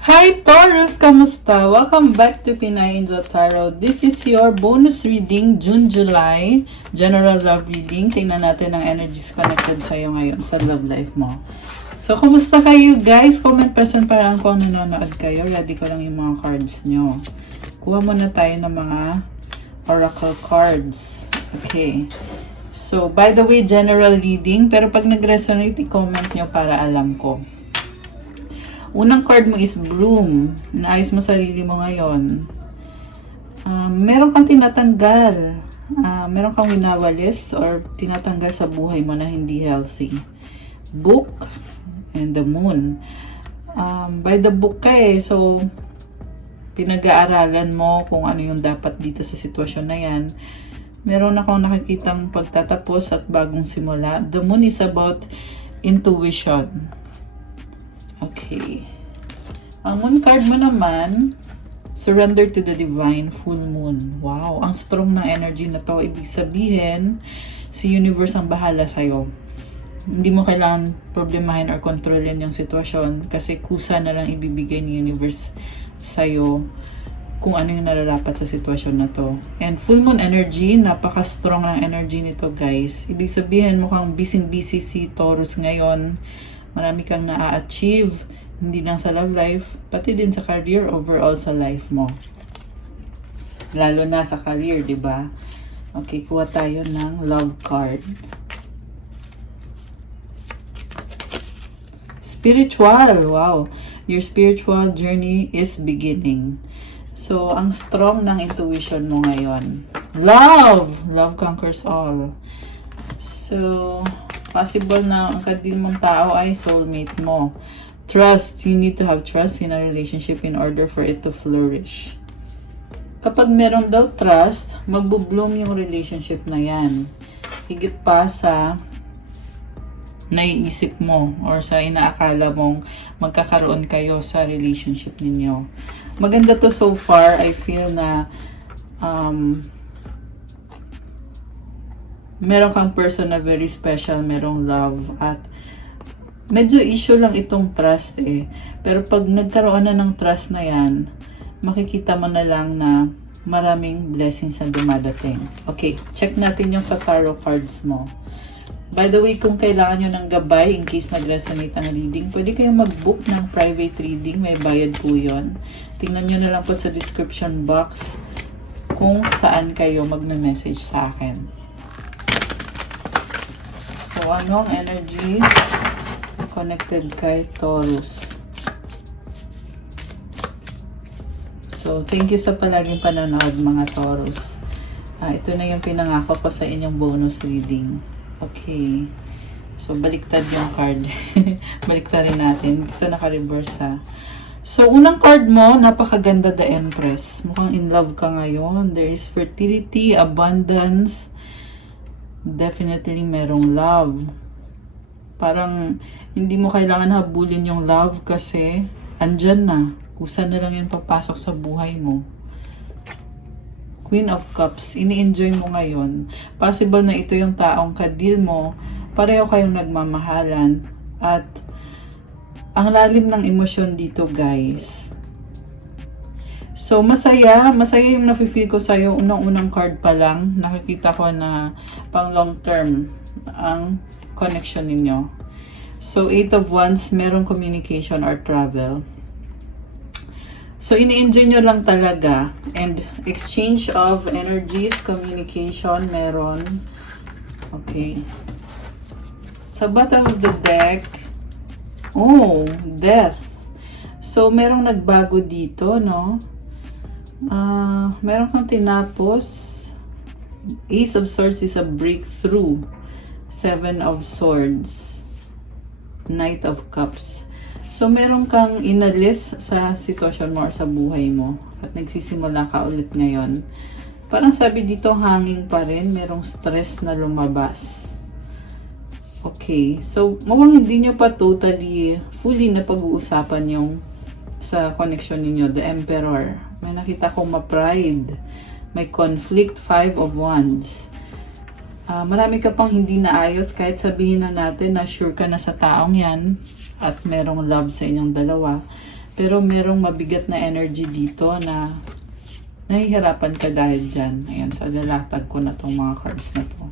Hi Taurus! Kamusta? Welcome back to Pinay Angel Tarot. This is your bonus reading, June-July. General love reading. Tingnan natin ang energies connected sa'yo ngayon sa love life mo. So, kumusta kayo guys? Comment person para kung nanonood kayo. Ready ko lang yung mga cards nyo. Kuha muna tayo ng mga oracle cards. Okay. So, by the way, general reading. Pero pag nag-resonate, i-comment nyo para alam ko. Unang card mo is broom. Naayos mo sarili mo ngayon. Meron kang tinatanggal. Meron kang winawalis or tinatanggal sa buhay mo na hindi healthy. Book and the moon. By the book ka eh. So, pinag-aaralan mo kung ano yung dapat dito sa sitwasyon na yan. Meron akong nakikitang pagtatapos at bagong simula. The moon is about intuition. Okay. Ang moon card mo naman, surrender to the divine, full moon. Wow, ang strong ng energy na to. Ibig sabihin, si universe ang bahala sa'yo. Hindi mo kailangan problemahin or kontrolin yung sitwasyon kasi kusa na lang ibibigay ni universe sa'yo kung ano yung nararapat sa sitwasyon na to. And full moon energy, napaka-strong ng energy nito guys. Ibig sabihin, mukhang busy si Taurus ngayon. Marami kang na-achieve, hindi lang sa love life, pati din sa career, overall sa life mo. Lalo na sa career, di ba? Okay, kuha tayo ng love card. Spiritual, wow. Your spiritual journey is beginning. So, ang strong ng intuition mo ngayon. Love! Love conquers all. So, possible na ang kadil mong tao ay soulmate mo. Trust. You need to have trust in a relationship in order for it to flourish. Kapag meron daw trust, magbo-bloom yung relationship na yan. Higit pa sa naiisip mo or sa inaakala mong magkakaroon kayo sa relationship ninyo. Maganda to so far. I feel na meron kang person na very special, merong love, at medyo issue lang itong trust eh. Pero pag nagkaroon na ng trust na yan, makikita mo na lang na maraming blessings na dumadating. Okay, check natin yung sa tarot cards mo. By the way, kung kailangan nyo ng gabay in case nag-resonate ang reading, pwede kayong mag-book ng private reading. May bayad po yun. Tingnan nyo na lang po sa description box kung saan kayo magme-message sa akin. So, ano ang energies connected kay Taurus? So, thank you sa palaging panonood mga Taurus. Ito na yung pinangako ko sa inyong bonus reading. Okay. So, baliktad yung card. Baliktad rin natin. Ito naka-reverse ha. So, unang card mo, napakaganda, the Empress. Mukhang in love ka ngayon. There is fertility, abundance. Definitely merong love. Parang hindi mo kailangan habulin yung love kasi andyan na. Kusa na lang yung papasok sa buhay mo. Queen of Cups, ini-enjoy mo ngayon. Possible na ito yung taong kadil mo, pareho kayong nagmamahalan, at ang lalim ng emosyon dito guys. So, masaya yung nafe-feel ko sa'yo. Unang-unang card pa lang, nakikita ko na pang long term ang connection ninyo. So, 8 of Wands, merong communication or travel. So, ini-enjoy nyo lang talaga. And exchange of energies, communication, meron. Okay. Sa bottom of the deck, oh, death. So, merong nagbago dito, no? Meron kang tinapos. Ace of Swords is a breakthrough. 7 of Swords. Knight of Cups. So, meron kang inalis sa sitwasyon mo or sa buhay mo. At nagsisimula ka ulit ngayon. Parang sabi dito, hanging pa rin. Merong stress na lumabas. Okay. So, mawang hindi nyo pa totally, fully na pag-uusapan yung sa connection ninyo, the Emperor. May nakita kong ma-pride. May conflict, 5 of Wands. Marami ka pang hindi naayos kahit sabihin na natin na sure ka na sa taong yan at merong love sa inyong dalawa. Pero merong mabigat na energy dito na nahihirapan ka dahil dyan. Ayan, so lalatag ko na tong mga cards na to.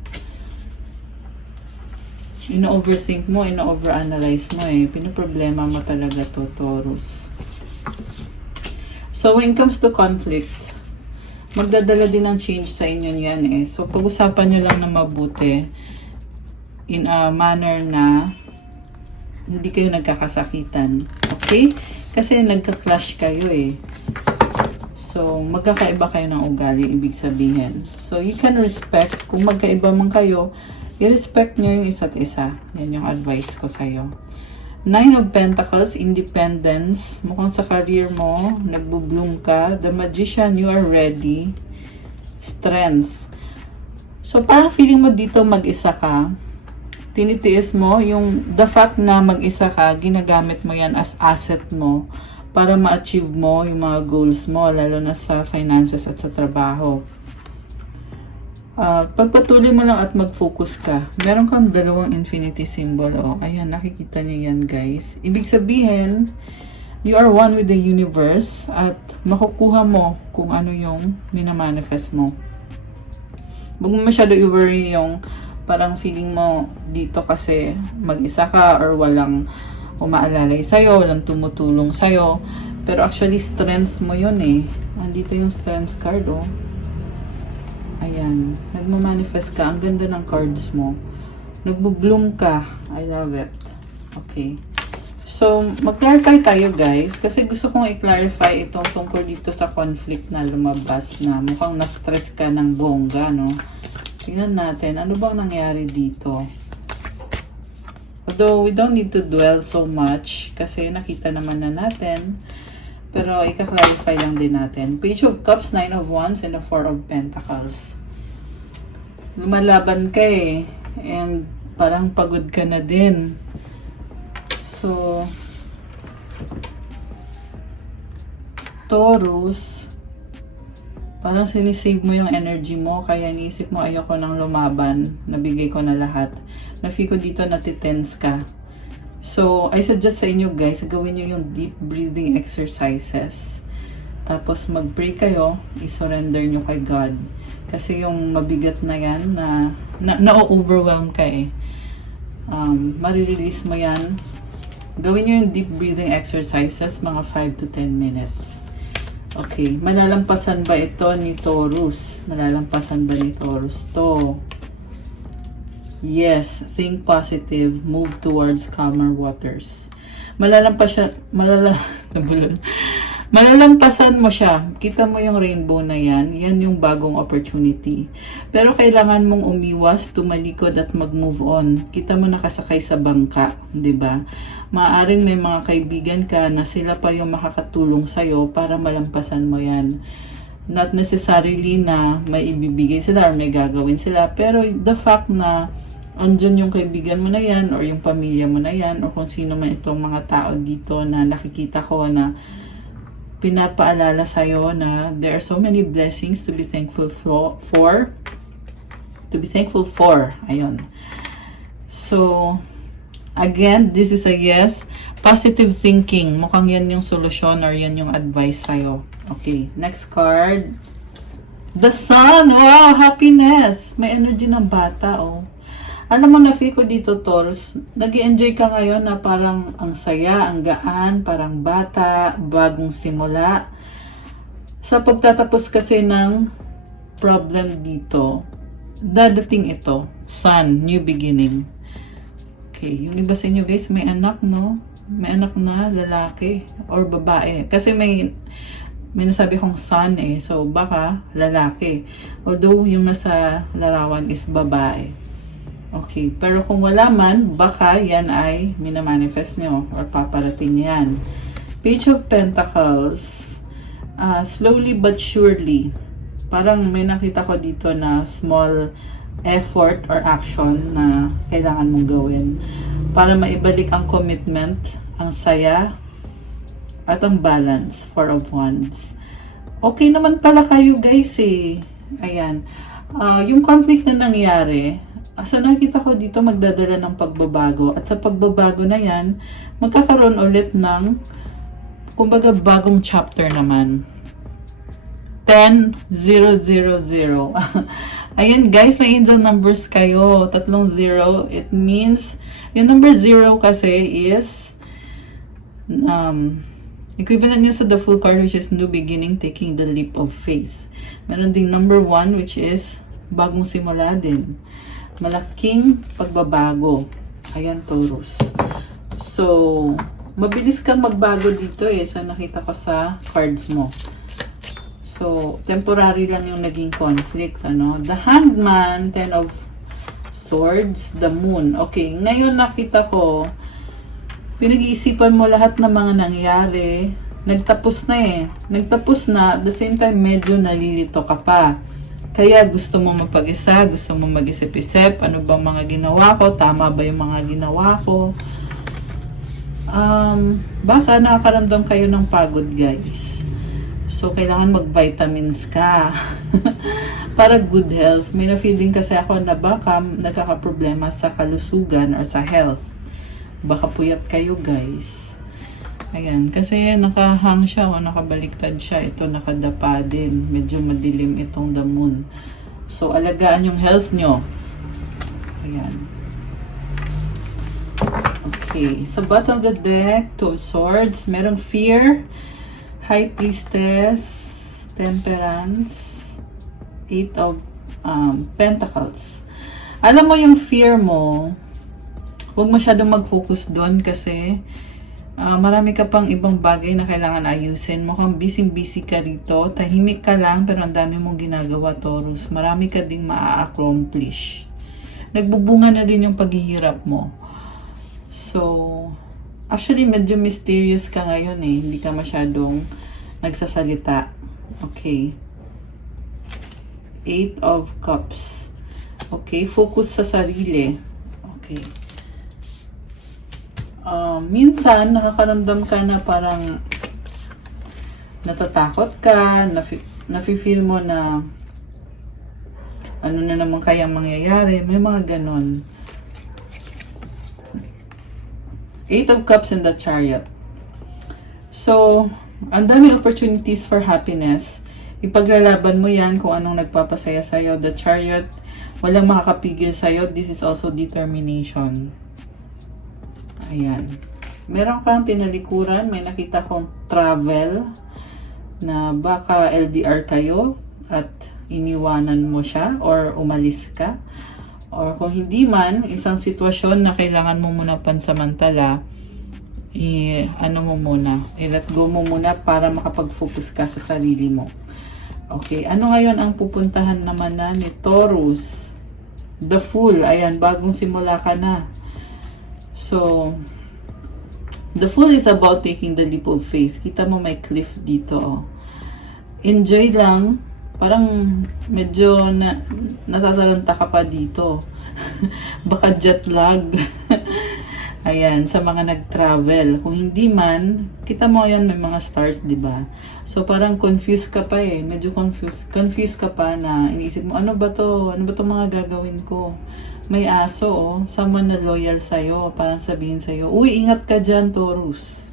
Ino-overthink mo, ino-overanalyze mo eh. Pinoproblema mo talaga to, Taurus. So, when it comes to conflict, magdadala din ng change sa inyo yan eh. So, pag-usapan nyo lang na mabuti in a manner na hindi kayo nagkakasakitan. Okay? Kasi nagka-clash kayo eh. So, magkakaiba kayo ng ugali, ibig sabihin. So, you can respect. Kung magkaiba man kayo, i-respect nyo yung isa't isa. Yan yung advice ko sa'yo. Nine of Pentacles, independence. Mukhang sa career mo, nagbo-bloom ka. The Magician, you are ready. Strength. So, parang feeling mo dito mag-isa ka. Tinitiis mo, yung the fact na mag-isa ka, ginagamit mo yan as asset mo para ma-achieve mo yung mga goals mo, lalo na sa finances at sa trabaho. Pagpatuloy mo lang at mag-focus ka. Meron kang dalawang infinity symbol. Oh. Ayan, nakikita niyo yan, guys. Ibig sabihin, you are one with the universe at makukuha mo kung ano yung minamanifest mo. Huwag mo masyado i-worry yung parang feeling mo dito kasi mag-isa ka or walang umaalalay sa'yo, walang tumutulong sa'yo. Pero actually, strength mo yun eh. Andito yung strength card, oh. Ayan. Nagmamanifest ka. Ang ganda ng cards mo. Nagbo-bloom ka. I love it. Okay. So, mag-clarify tayo, guys. Kasi gusto kong i-clarify itong tungkol dito sa conflict na lumabas na mukhang na-stress ka ng bongga, no? Tingnan natin. Ano bang nangyari dito? Although, we don't need to dwell so much kasi nakita naman na natin. Pero, ika-clarify lang din natin. Page of Cups, Nine of Wands, and the Four of Pentacles. Lumalaban ka eh. And, parang pagod ka na din. So, Taurus, parang sinisave mo yung energy mo. Kaya niisip mo, ayoko nang lumaban. Nabigay ko na lahat. Na-feel ko dito natitense ka. So, I suggest sa inyo guys, gawin nyo yung deep breathing exercises. Tapos mag-pray kayo, i-surrender nyo kay God. Kasi yung mabigat na yan, na-overwhelm ka eh. Marirelease mo yan. Gawin nyo yung deep breathing exercises, mga 5 to 10 minutes. Okay, malalampasan ba ito ni Taurus? Malalampasan ba ni Taurus to? Yes, think positive, move towards calmer waters. Malalampasan mo siya. Kita mo yung rainbow na yan. Yan yung bagong opportunity. Pero kailangan mong umiwas, tumalikod at mag-move on. Kita mo nakasakay sa bangka, 'di ba? Maaaring may mga kaibigan ka na sila pa yung makakatulong sa'yo para malampasan mo yan. Not necessarily na may ibibigay sila or may gagawin sila. Pero the fact na andyan yung kaibigan mo na yan or yung pamilya mo na yan or kung sino man itong mga tao dito na nakikita ko na pinapaalala sa'yo na there are so many blessings to be thankful for. To be thankful for. Ayun. So, again, this is a yes. Positive thinking. Mukhang yan yung solusyon or yan yung advice sa'yo. Okay, next card. The Sun. Wow, happiness. May energy ng bata, oh. Alam mo, na-feel ko dito, Taurus, nag-i-enjoy ka ngayon na parang ang saya, ang gaan, parang bata, bagong simula. Sa pagtatapos kasi ng problem dito, dadating ito, Sun, new beginning. Okay, yung iba sa inyo guys, may anak, no? May anak na lalaki or babae. Kasi may nasabi kong Sun eh, so baka lalaki. Although yung nasa larawan is babae. Okay, pero kung wala man, baka yan ay minamanifest nyo or paparating yan. Page of Pentacles, slowly but surely, parang may nakita ko dito na small effort or action na kailangan mong gawin para maibalik ang commitment, ang saya, at ang balance. Four of Wands. Okay naman pala kayo guys eh. Ayan. Yung conflict na nangyari, sa nakita ko dito magdadala ng pagbabago at sa pagbabago na yan magkakaroon ulit ng kumbaga bagong chapter naman. 10,000. Ayan guys, may angel numbers kayo. 30. It means, yung number 0 kasi is, equivalent niya sa the Fool card, which is new beginning, taking the leap of faith. Meron ding number 1, which is bagong simula din. Malaking pagbabago. Ayan, Taurus. So, mabilis kang magbago dito sa nakita ko sa cards mo. So, temporary lang yung naging conflict, ano? The Hangman, 10 of Swords, the Moon. Okay, ngayon nakita ko, pinag-iisipan mo lahat ng mga nangyari. Nagtapos na Nagtapos na, at the same time, medyo nalilito ka pa. Kaya gusto mo mapag-isa, gusto mo mag-isip-isip, ano bang mga ginawa ko, tama ba yung mga ginawa ko. Baka nakakaramdam kayo ng pagod, guys. So, kailangan mag-vitamins ka. Para good health. May na-feeling kasi ako na baka nagkakaproblema sa kalusugan or sa health. Baka puyat kayo, guys. Ayan. Kasi nakahang siya o nakabaliktad siya. Ito nakadapa din. Medyo madilim itong the moon. So, alagaan yung health nyo. Ayan. Okay. Sa bottom of the deck, 2 of Swords. Merong fear. High Priestess, Temperance, 8 of Pentacles. Alam mo yung fear mo, huwag masyadong mag-focus doon kasi marami ka pang ibang bagay na kailangan ayusin. Mukhang busy-busy ka rito. Tahimik ka lang pero ang dami mong ginagawa, Taurus. Marami ka ding maa-accomplish. Nagbubunga na din yung paghihirap mo. So, actually, medyo mysterious ka ngayon Hindi ka masyadong nagsasalita. Okay. 8 of Cups. Okay, focus sa sarili. Okay. Minsan, nakakaramdam ka na parang natatakot ka, nafe-feel mo na ano na naman kaya mangyayari. May mga ganon. 8 of Cups and the Chariot. So, ang daming opportunities for happiness. Ipaglalaban mo yan kung anong nagpapasaya sa'yo. The Chariot, walang makakapigil sa'yo. This is also determination. Ayan. Meron kang tinalikuran. May nakita kong travel na baka LDR kayo at iniwanan mo siya or umalis ka. Or kung hindi man, isang sitwasyon na kailangan mo muna pansamantala, ano mo muna, let go mo muna para makapag-focus ka sa sarili mo. Okay, ano ngayon ang pupuntahan naman na ni Taurus? The Fool, ayan, bagong simula ka na. So, the Fool is about taking the leap of faith. Kita mo may cliff dito. Enjoy lang. Parang medyo natatalanta ka pa dito. Baka jet lag. Ayan, sa mga nag-travel. Kung hindi man, kita mo yan may mga stars, di ba? So parang confused ka pa Medyo confused ka pa na iniisip mo, ano ba to? Ano ba to mga gagawin ko? May aso, someone na loyal sa'yo. Parang sabihin sa'yo, uy, ingat ka dyan, Taurus.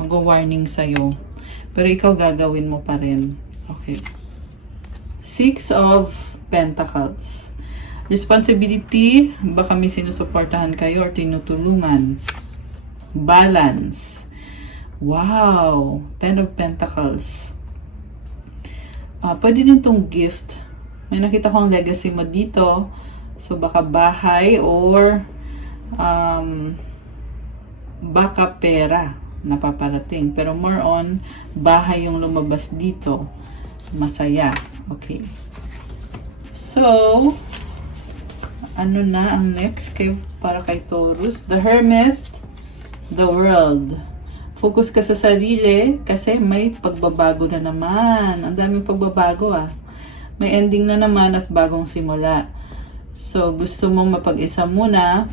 Mag-warning sa'yo. Pero ikaw gagawin mo pa rin. Okay. 6 of Pentacles. Responsibility, baka may sinusuportahan kayo or tinutulungan. Balance. Wow! 10 of Pentacles. Pwede din itong gift. May nakita kong legacy mo dito. So, baka bahay or baka pera na paparating. Pero more on, bahay yung lumabas dito. Masaya. Okay. So, ano na ang next para kay Taurus? The Hermit, the World. Focus ka sa sarili kasi may pagbabago na naman. Ang daming pagbabago May ending na naman at bagong simula. So, gusto mong mapag-isa muna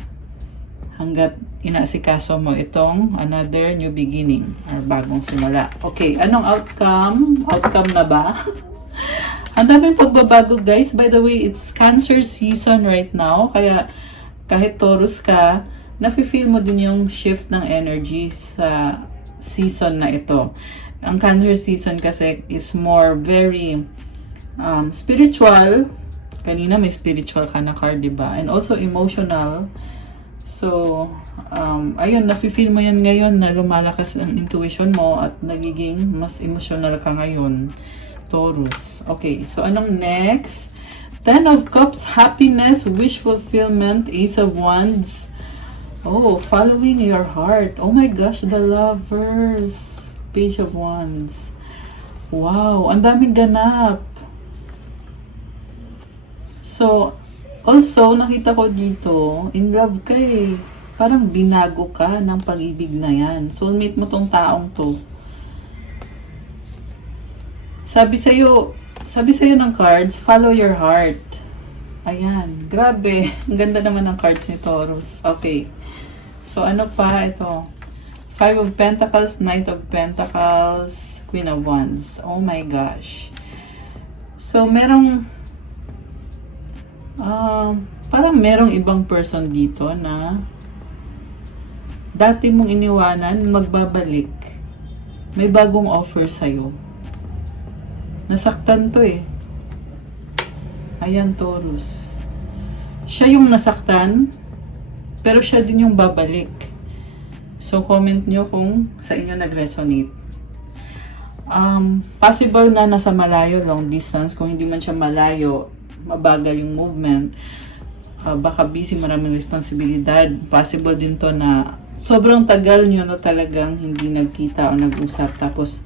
hanggat inaasikaso mo itong another new beginning or bagong simula. Okay, anong outcome? Outcome na ba? Ang daming pagbabago, guys. By the way, it's Cancer season right now. Kaya, kahit Taurus ka, nafe-feel mo din yung shift ng energy season na ito. Ang Cancer season kasi is more very spiritual. Kanina may spiritual ka na card, diba? And also emotional. So, ayun, nafe-feel mo yan ngayon na lumalakas ang intuition mo at nagiging mas emotional ka ngayon, Taurus. Okay, so anong next? Ten of Cups, happiness, wish fulfillment, Ace of Wands. Oh, following your heart. Oh my gosh, the Lovers. Page of Wands. Wow, ang daming ganap. So, also, nakita ko dito, in love ka eh. Parang binago ka ng pag-ibig na yan. Soulmate mo tong taong to. Sabi sa'yo ng cards, follow your heart. Ayan, grabe. Ang ganda naman ng cards ni Taurus. Okay. So, ano pa ito? Five of Pentacles, Knight of Pentacles, Queen of Wands. Oh my gosh. So, parang merong ibang person dito na dati mong iniwanan, magbabalik. May bagong offer sa'yo. Nasaktan to eh. Ayan, Taurus. Siya yung nasaktan, pero siya din yung babalik. So, comment nyo kung sa inyo nag-resonate. Possible na nasa malayo, long distance. Kung hindi man siya malayo, mabagal yung movement. Baka busy, maraming responsibilidad. Possible din to na sobrang tagal nyo na talagang hindi nagkita o nag-usap. Tapos,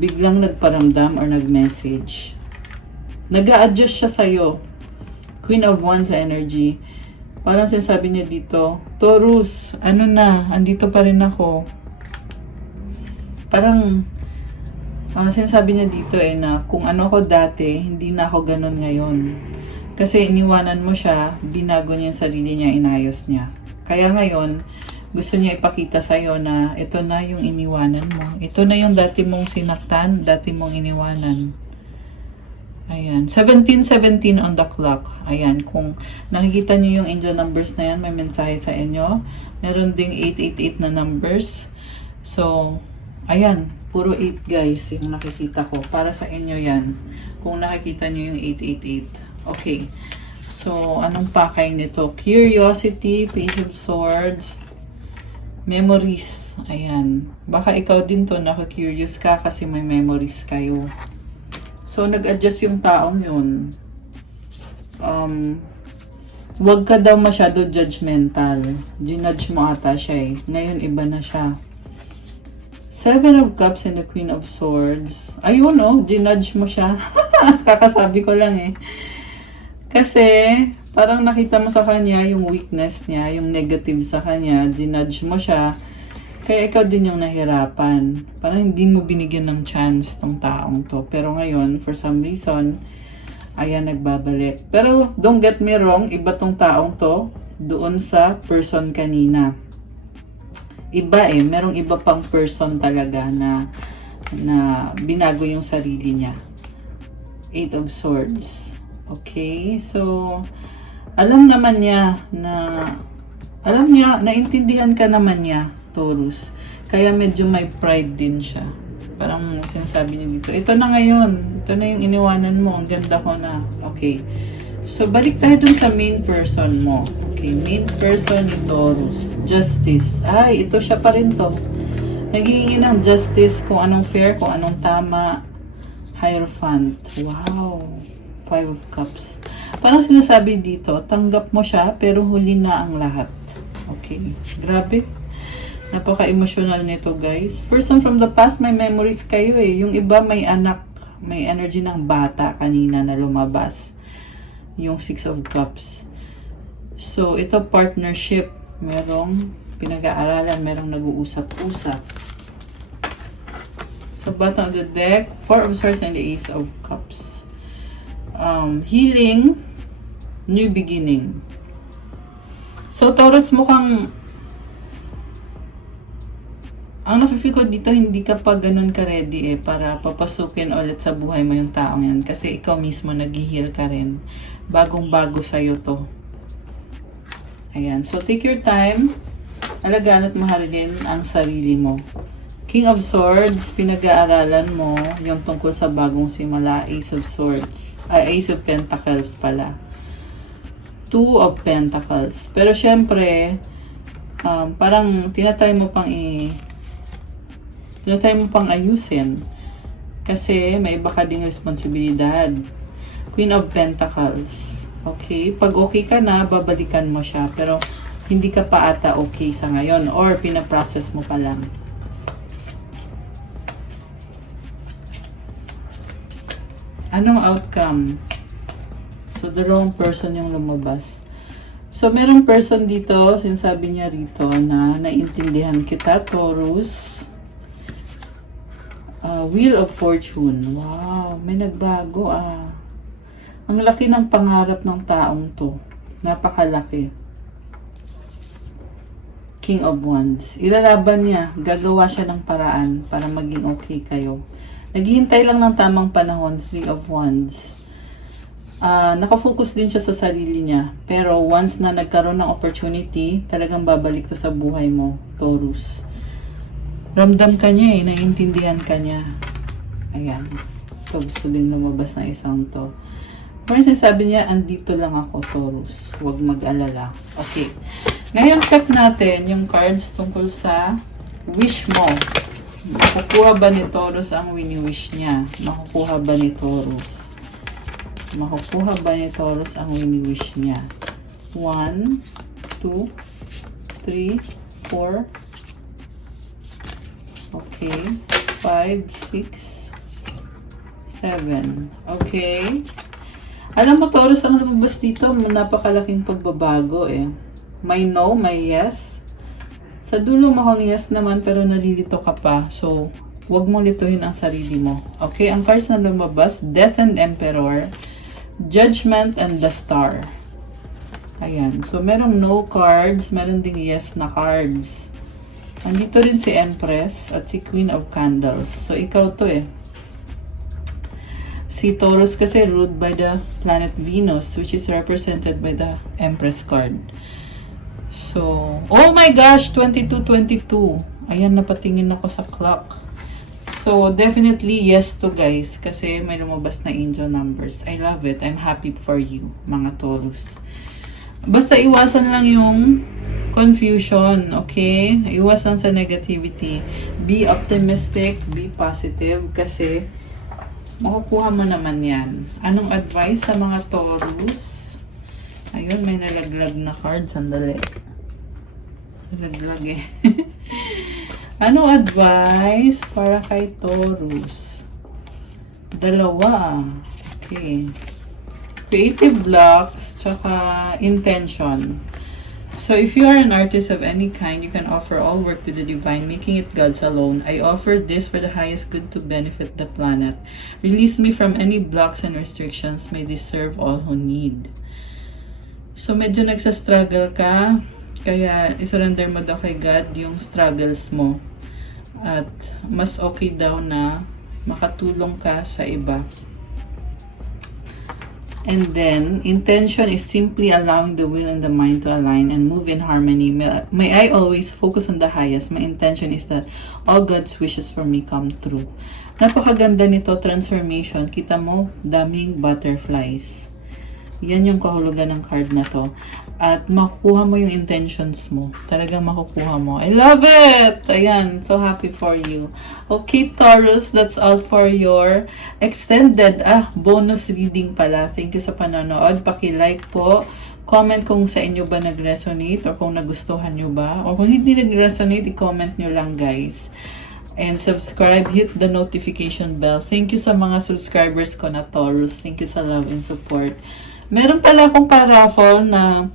biglang nagparamdam or nag-message. Nag-a-adjust siya sa'yo. Queen of Wands energy. Parang sinasabi niya dito, Taurus, ano na, andito pa rin ako. Parang, sinasabi niya dito na kung ano ako dati, hindi na ako ganun ngayon. Kasi iniwanan mo siya, binago niya yung sarili niya, inayos niya. Kaya ngayon, gusto niya ipakita sa'yo na ito na yung iniwanan mo. Ito na yung dati mong sinaktan, dati mong iniwanan. Ayan. 17:17 on the clock. Ayan. Kung nakikita niyo yung angel numbers na yan, may mensahe sa inyo. Meron ding 888 na numbers. So, ayan. Puro 8 guys yung nakikita ko. Para sa inyo yan. Kung nakikita niyo yung 888. Okay. So, anong pakay nito? Curiosity, Page of Swords, memories. Ayan. Baka ikaw din to, naka-curious ka kasi may memories kayo. So, nag-adjust yung taong yun. Huwag ka daw masyado judgmental. Ginudge mo ata siya eh. Ngayon, iba na siya. Seven of Cups and the Queen of Swords. Ayun oh, ginudge mo siya. Kakasabi ko lang eh. Kasi, parang nakita mo sa kanya yung weakness niya, yung negative sa kanya, ginudge mo siya. Kaya ikaw din yung nahirapan. Parang hindi mo binigyan ng chance tong taong to. Pero ngayon, for some reason, ayan, nagbabalik. Pero, don't get me wrong, iba tong taong to doon sa person kanina. Iba eh, merong iba pang person talaga na binago yung sarili niya. Eight of Swords. Okay, so, naintindihan ka naman niya, Taurus. Kaya medyo may pride din siya. Parang sinasabi niya dito, ito na ngayon. Ito na yung iniwanan mo. Ang ganda ko na. Okay. So, balik tayo dun sa main person mo. Okay, main person ni Taurus. Justice. Ay, ito siya pa rin to. Naghihingi ng justice kung anong fair, kung anong tama. Hierophant. Wow. Five of Cups. Parang sinasabi dito, tanggap mo siya, pero huli na ang lahat. Okay. Grabe. Napaka-emotional nito, guys. Person from the past, may memories kayo eh. Yung iba may anak, may energy ng bata kanina na lumabas. Yung Six of Cups. So, ito partnership. Merong pinag-aaralan, merong nag-uusap-usap. So, bottom of the deck, Four of Swords and the Ace of Cups. Healing, new beginning. So, Taurus, mukhang ang nafe-feel ko dito, hindi ka pa ganun ka-ready eh, para papasukin ulit sa buhay mo yung taong yan. Kasi ikaw mismo nag-heal ka rin. Bagong-bago sa'yo to. Ayan. So, take your time. Alagaan at mahalin ang sarili mo. King of Swords, pinag-aaralan mo yung tungkol sa bagong simula. Ace of Swords. Ace of Pentacles pala. Two of Pentacles. Pero syempre, parang tinatry mo pang ayusin. Kasi may iba ka ding responsibilidad. Queen of Pentacles. Okay? Pag okay ka na, babalikan mo siya. Pero hindi ka pa ata okay sa ngayon. Or pinaprocess mo pa lang. Anong outcome? So, the wrong person yung lumabas. So, merong person dito, sinasabi niya rito na naintindihan kita, Taurus. Wheel of Fortune. Wow, may nagbago Ang laki ng pangarap ng taong to. Napakalaki. King of Wands. Ilalaban niya. Gagawa siya ng paraan para maging okay kayo. Naghihintay lang ng tamang panahon, Three of Wands. Nakafocus din siya sa sarili niya. Pero once na nagkaroon ng opportunity, talagang babalik to sa buhay mo, Taurus. Ramdam ka niya naiintindihan ka niya. Ayan. Ito gusto din lumabas na isang to. Pero sinasabi niya, andito lang ako, Taurus. Huwag mag-alala. Okay. Ngayon, check natin yung cards tungkol sa wish mo. Makukuha ba ni Taurus ang wini-wish niya? Makukuha ba ni Taurus? Makukuha ba ni Taurus ang wini-wish niya? 1, 2, 3, 4. Okay. 5, 6, 7. Okay. Alam mo, Taurus, ang lumabas dito, napakalaking pagbabago May no, may yes. Sa dulo mukhang yes naman pero nalilito ka pa. So, huwag mong lituhin ang sarili mo. Okay? Ang cards na lumabas, Death and Emperor, Judgment and the Star. Ayan. So, merong no cards, meron ding yes na cards. Andito rin si Empress at si Queen of Candles. So, ikaw to Si Taurus kasi ruled by the planet Venus, which is represented by the Empress card. So, oh my gosh, 22-22. Ayan, napatingin ako sa clock. So, definitely yes to guys. Kasi may lumabas na angel numbers. I love it. I'm happy for you, mga Taurus. Basta iwasan lang yung confusion, okay? Iwasan sa negativity. Be optimistic, be positive. Kasi, makukuha mo naman yan. Anong advice sa mga Taurus? Ayun, may nalaglag na card. Sandali. Nalaglag Anong advice para kay Taurus? Dalawa. Okay. Creative blocks, tsaka intention. So, if you are an artist of any kind, you can offer all work to the divine, making it God's alone. I offer this for the highest good to benefit the planet. Release me from any blocks and restrictions. May this serve all who need. So, medyo nagsa-struggle ka, kaya isurrender mo daw kay God yung struggles mo. At mas okay daw na makatulong ka sa iba. And then, intention is simply allowing the will and the mind to align and move in harmony. May I always focus on the highest. My intention is that all God's wishes for me come true. Napakaganda nito, transformation. Kita mo, daming butterflies. Yan yung kahulugan ng card na to. At makukuha mo yung intentions mo. Talagang makukuha mo. I love it! Ayan, so happy for you. Okay, Taurus, that's all for your extended bonus reading pala. Thank you sa panonood. Paki-like po. Comment kung sa inyo ba nag-resonate or kung nagustuhan nyo ba. O kung hindi nag-resonate, i-comment nyo lang, guys. And subscribe, hit the notification bell. Thank you sa mga subscribers ko na Taurus. Thank you sa love and support. Meron pala akong pa-raffle na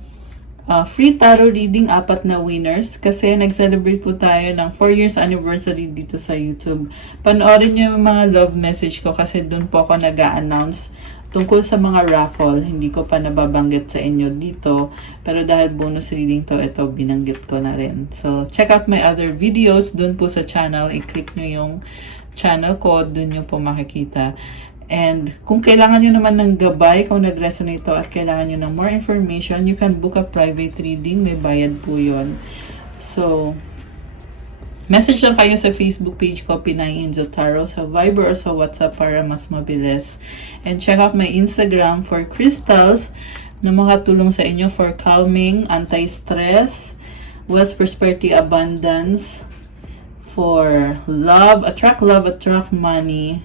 free tarot reading, 4 na winners. Kasi nag-celebrate po tayo ng 4 years anniversary dito sa YouTube. Panoorin niyo yung mga love message ko kasi doon po ako nag-a-announce tungkol sa mga raffle. Hindi ko pa nababanggit sa inyo dito. Pero dahil bonus reading to, ito binanggit ko na rin. So, check out my other videos doon po sa channel. I-click nyo yung channel ko. Doon nyo po makikita. And kung kailangan nyo naman ng gabay, kung nag-resonate to at kailangan nyo ng more information, you can book a private reading. May bayad po yun. So, Message lang kayo sa Facebook page ko, Pinay Angel Tarot, sa Viber or sa WhatsApp para mas mabilis. And check out my Instagram for crystals na makatulong sa inyo for calming, anti-stress, wealth, prosperity, abundance, for love, attract money,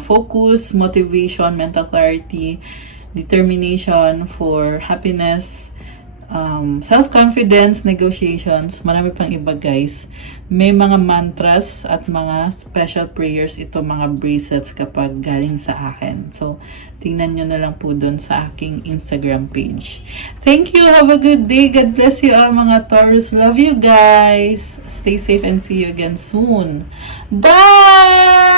focus, motivation, mental clarity, determination, for happiness, self-confidence, negotiations, marami pang iba guys. May mga mantras at mga special prayers ito, mga bracelets kapag galing sa akin. So, tingnan nyo na lang po doon sa aking Instagram page. Thank you! Have a good day! God bless you all mga Taurus. Love you guys! Stay safe and see you again soon. Bye!